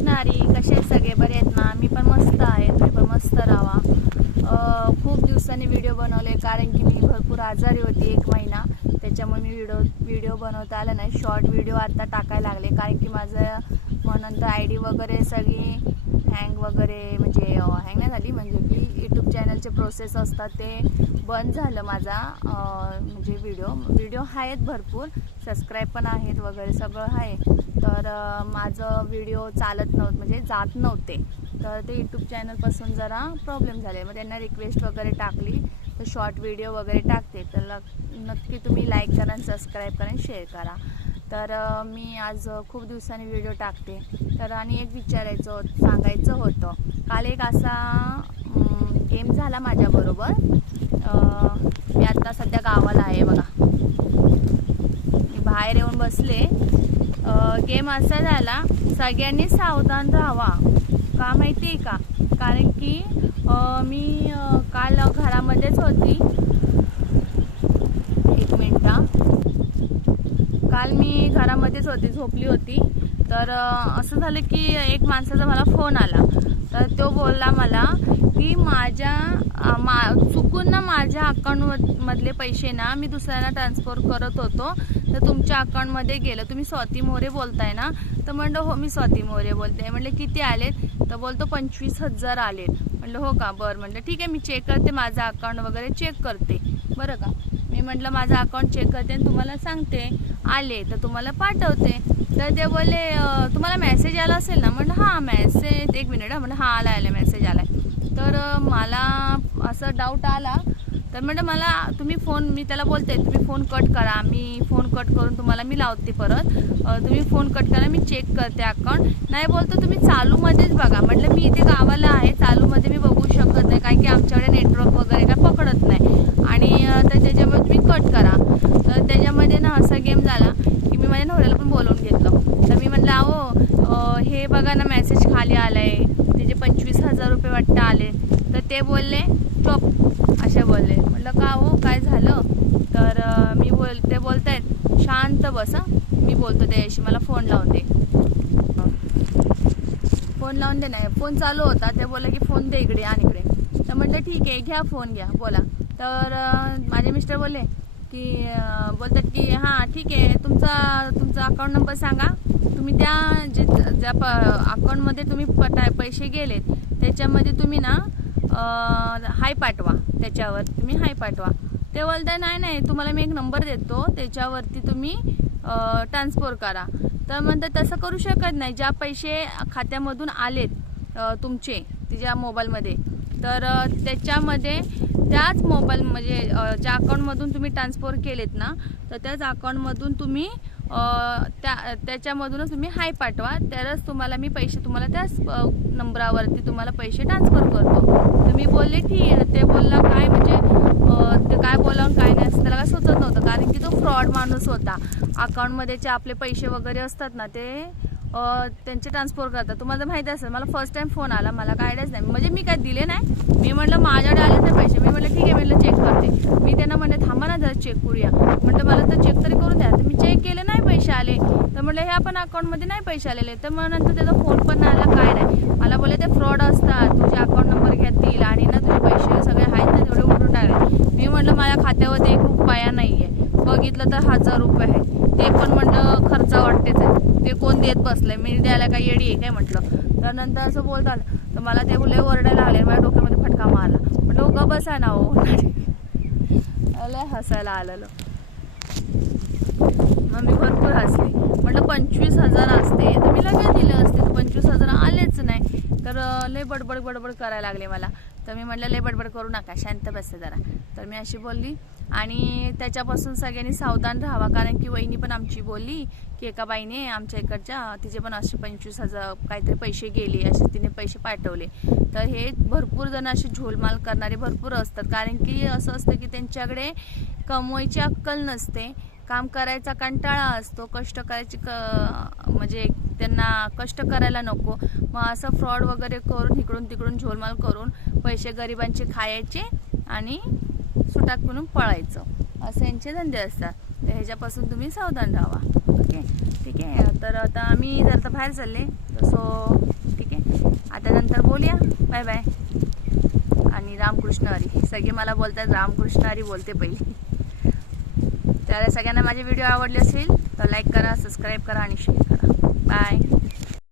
कृष्णारी कसे आहेत सगळे? बरे आहेत ना? मी पण मस्त आहे. तुम्ही पण मस्त राहा. खूप दिवसांनी व्हिडिओ बनवले कारण की मी भरपूर आजारी होती एक महिना. त्याच्यामुळे मी व्हिडिओ व्हिडिओ बनवता आला नाही. शॉर्ट व्हिडिओ आत्ता टाकायला लागले कारण की माझं मग नंतर आय डी वगैरे सगळी हँग वगैरे म्हणजे हँग नाही झाली. म्हणजे की यूट्यूब चॅनलचे प्रोसेस असतात ते बंद झालं माझा म्हणजे व्हिडिओ व्हिडिओ आहेत भरपूर. सबस्क्राईब पण आहेत वगैरे सगळं आहे. तर माझं व्हिडिओ चालत नव्हतं म्हणजे जात नव्हते. तर ते यूट्यूब चॅनलपासून जरा प्रॉब्लेम झाले. मग त्यांना रिक्वेस्ट वगैरे टाकली. तर शॉर्ट व्हिडिओ वगैरे टाकते. तर नक्की तुम्ही लाईक करा आणि सबस्क्राईब करा आणि शेअर करा. तर मी आज खूप दिवसांनी व्हिडिओ टाकते. तर आणि एक विचारायचं सांगायचं होतं. काल एक असा गेम झाला माझ्याबरोबर मी आता सध्या गावाला आहे बघा. मी बाहेर येऊन बसले. गेम असा झाला सगळ्यांनी सावधान राहावा. का माहिती आहे का? कारण की मी काल घरामध्येच होती. एक मिनटा काल मी घरामध्येच होती झोपली होती. तर असं झालं की एक माणसाचा मला फोन आला. तर तो बोलला मला की माझ्या मा चुकून ना माझ्या अकाउंटमधले पैसे ना मी दुसऱ्यांना ट्रान्सफर करत होतो. तर तुमच्या अकाउंटमध्ये गेलं. तुम्ही स्वाती मोरे बोलताय ना? तर म्हणलं हो मी स्वाती मोरे बोलते. म्हणलं किती आलेत? तर बोलतो पंचवीस हजार आलेत. म्हणलं हो का? बरं. म्हणलं ठीक आहे मी चेक करते माझं अकाउंट वगैरे चेक करते. बरं का? मी म्हटलं माझं अकाउंट चेक करते आणि तुम्हाला सांगते आले तर तुम्हाला पाठवते. तर ते बोलले तुम्हाला मेसेज आला असेल ना? म्हणलं हां मेसेज एक मिनिट म्हणलं हां आला आला मेसेज आला तर मला असं डाऊट आला. तर म्हणलं मला तुम्ही फोन मी त्याला बोलते तुम्ही फोन कट करा. मी फोन कट करून तुम्हाला मी लावते परत. तुम्ही फोन कट करा मी चेक करते अकाउंट नाही बोलतो तुम्ही चालूमध्येच बघा. म्हटलं मी इथे गावाला आहे चालूमध्ये मी बघू शकत नाही कारण की आमच्याकडे नेटवर्क वगैरे काय पकडत नाही. आणि तर त्याच्यामुळे तुम्ही कट करा. तर त्याच्यामध्ये ना असा गेम झाला की मी माझ्या नवऱ्याला पण बोलवून घेतलं तर मी म्हटलं अहो अं, हे बघा ना मेसेज खाली आलाय. त्याचे पंचवीस हजार रुपये वाटतं आले. तर ते बोलले टॉप असे बोलले. म्हटलं का हो? काय झालं? तर मी बोल ते बोलतायत शांत बस मी बोलतो त्याशी मला फोन लावून दे. फोन लावून दे नाही. फोन चालू होता. ते बोलले की फोन दे इकडे आणि इकडे. तर म्हटलं ठीक आहे घ्या फोन घ्या. बोला. तर माझे मिस्टर बोलले की बोलतात की हां ठीक आहे. तुमचा तुमचा अकाउंट नंबर सांगा. तुम्ही त्या जे ज्या प अकाउंटमध्ये तुम्ही पटा पैसे गेलेत त्याच्यामध्ये तुम्ही ना हाय पाठवा. त्याच्यावर तुम्ही हाय पाठवा. ते बोलताय नाही नाही तुम्हाला मी एक नंबर देतो. त्याच्यावरती तुम्ही ट्रान्सफर करा. तर म्हणतात तसं करू शकत नाही. ज्या पैसे खात्यामधून आलेत तुमचे तिच्या मोबाईलमध्ये तर त्याच्यामध्ये त्याच मोबाईल म्हणजे ज्या अकाउंटमधून तुम्ही ट्रान्सफर केलेत ना तर त्याच अकाउंटमधून तुम्ही त्या त्याच्यामधूनच तुम्ही हाय पाठवा. तरच तुम्हाला मी पैसे तुम्हाला त्याच नंबरावरती तुम्हाला पैसे ट्रान्सफर करतो. तर मी बोलले ठीक आहे. ते बोलला काय म्हणजे ते काय बोलावून काय नाही असं त्याला काय सुचत नव्हतं. कारण की तो फ्रॉड माणूस होता. अकाउंटमध्ये जे आपले पैसे वगैरे असतात ना ते त्यांचे ट्रान्सफर करतात. तुम्हाला माहिती असेल मला फर्स्ट टाइम फोन आला. मला काय आयडियाच नाही. म्हणजे मी काय दिले नाही. मी म्हटलं माझ्याकडे आले ते पैसे. मी म्हटलं ठीक आहे. म्हटलं चेक करते. मी त्यांना म्हणलं थांबा ना जरा चेक करूया. म्हटलं मला तर चेक तरी करून द्या तर मी चेक केले नाही पैसे आले. तर म्हटलं हे आपण अकाउंटमध्ये नाही पैसे आलेले. तर मग नंतर त्याचा फोन पण आला काय नाही. मला बोलले ते फ्रॉड असतात. तुझे अकाउंट नंबर घेतील आणि ना तुझे पैसे सगळे आहेत ना तेवढे उठून टाकले मी म्हटलं माझ्या खात्यावर एक रुपया नाही आहे बघितलं तर हजार रुपये आहे ते पण म्हटलं खर्च वाटतेच आहे. ते कोण देत बसलंय? मी द्यायला काही येडी आहे काय म्हटलं. तर नंतर असं बोलतात तर मला ते बोलले ओरडायला आले माझ्या डोक्यामध्ये फटका मारला. म्हटलं उगा बसा ना हो. लय हसायला आलेलं. मग मी भरपूर हसले. म्हटलं पंचवीस हजार असते. तर मी लगेच दिले असते. तर पंचवीस हजार आलेच नाही. तर लय बडबड बडबड करायला लागले मला. तर मी म्हटलं लय बडबड करू नका. शांत बसते जरा. तर मी अशी बोलली. आणि त्याच्यापासून सगळ्यांनी सावधान राहावा. कारण की वहिनी पण आमची बोलली की एका बाईने आमच्या इकडच्या तिचे पण असे पंचवीस हजार काहीतरी पैसे गेले. असे तिने पैसे पाठवले. तर हे भरपूर जण असे झोलमाल करणारे भरपूर असतात. कारण की असं असतं की त्यांच्याकडे कमवायची अक्कल नसते. काम करायचा कंटाळा असतो कष्ट करायची क म्हणजे त्यांना कष्ट करायला नको. मग असं फ्रॉड वगैरे करून इकडून तिकडून झोलमाल करून पैसे गरिबांचे खायचे आणि सुटाक म्हणून पळायचं. असे यांचे धंदे असतात. तर ह्याच्यापासून तुम्ही सावधान राहा ओके? ठीक आहे? तर आता आम्ही जर तर बाहेर चालले तर सो ठीक आहे. आता नंतर बोलूया. Bye bye. आणि रामकृष्ण हरी. सगळे मला बोलतात रामकृष्ण हरी बोलते पहिली. तर सगळ्यांना माझे व्हिडिओ आवडले असेल तर लाईक करा सबस्क्राईब करा आणि शेअर करा. बाय